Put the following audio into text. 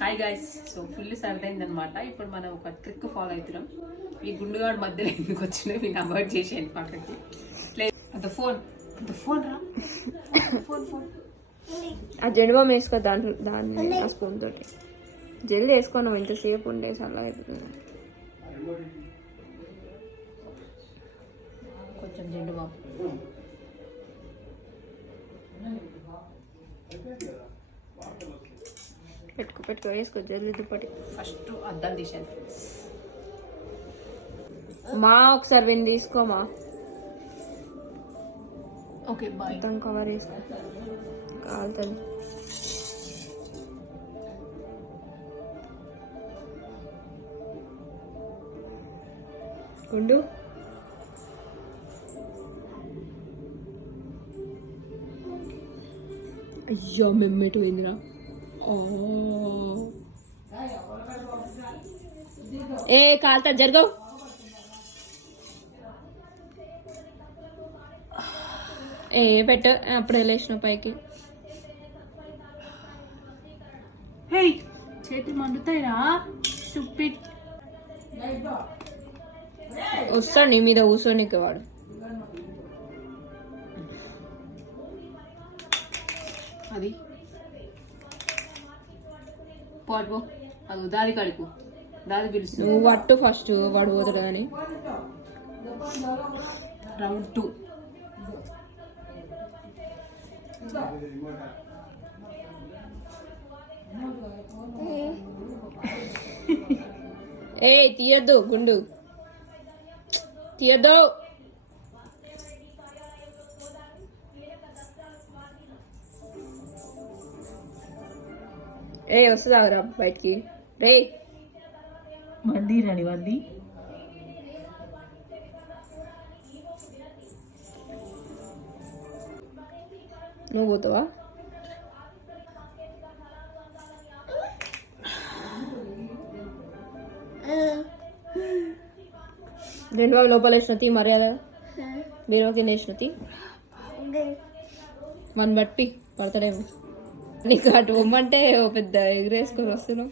Hi guys. So full సర్దైంది అనమాట. ఇప్పుడు మనం ఒక ట్రిక్ ఫాలో అవుతున్నాం. ఈ గుండుగాడు మధ్యలో ఎందుకు వచ్చినా మీకు అవాయిడ్ చేసేయండి పక్కకి. అంత ఫోన్ రా ఫోన్ ఆ జెండుబామ్ వేసుకో దాన్ని ఆ స్పూన్ తోటి జల్దీ వేసుకున్నావు. ఇంతసేపు ఉండే చల్లగా అవుతుంది. కొంచెం జెండు బాబు పెట్టుకో వేసుకో జల్దీ దుప్పటి. ఫస్ట్ అద్దాలు తీసాను. మా ఒకసారి విని తీసుకోమా. Okay bye. మొత్తం కవర్ వేసుకో కాలుతుంది. గుండు అయ్యో మెమ్మేటు పోయిందిరా. ఏ కాలుతా జరగవు. ఏ పెట్టు అప్పుడే లేచిన పైకి. హే చేతులు మండుతాయిరా. స్టూపిడ్. వస్తాడు నీ మీద కూర్చోనికి వాడు. అది పాటు అది దాది కడుపు దాది పిలుస్తుంది. నువ్వు పట్టు ఫస్ట్ వాడు పోతాడు కానీ. రౌండ్ 2. ఏ తీయద్దు గుండు తీయద్దు. ఏ వస్తుందా బయటికి రే. వంది రాని వంది. నువ్వు పోతావా? రెండు బాబు లోపల వేసినతి మర్యాద మీరు కింద వేసినతి మన బట్టి పడతాడేమో. నీకు అటు బొమ్మంటే ఓ పెద్ద ఎగురేసుకొని వస్తున్నావు.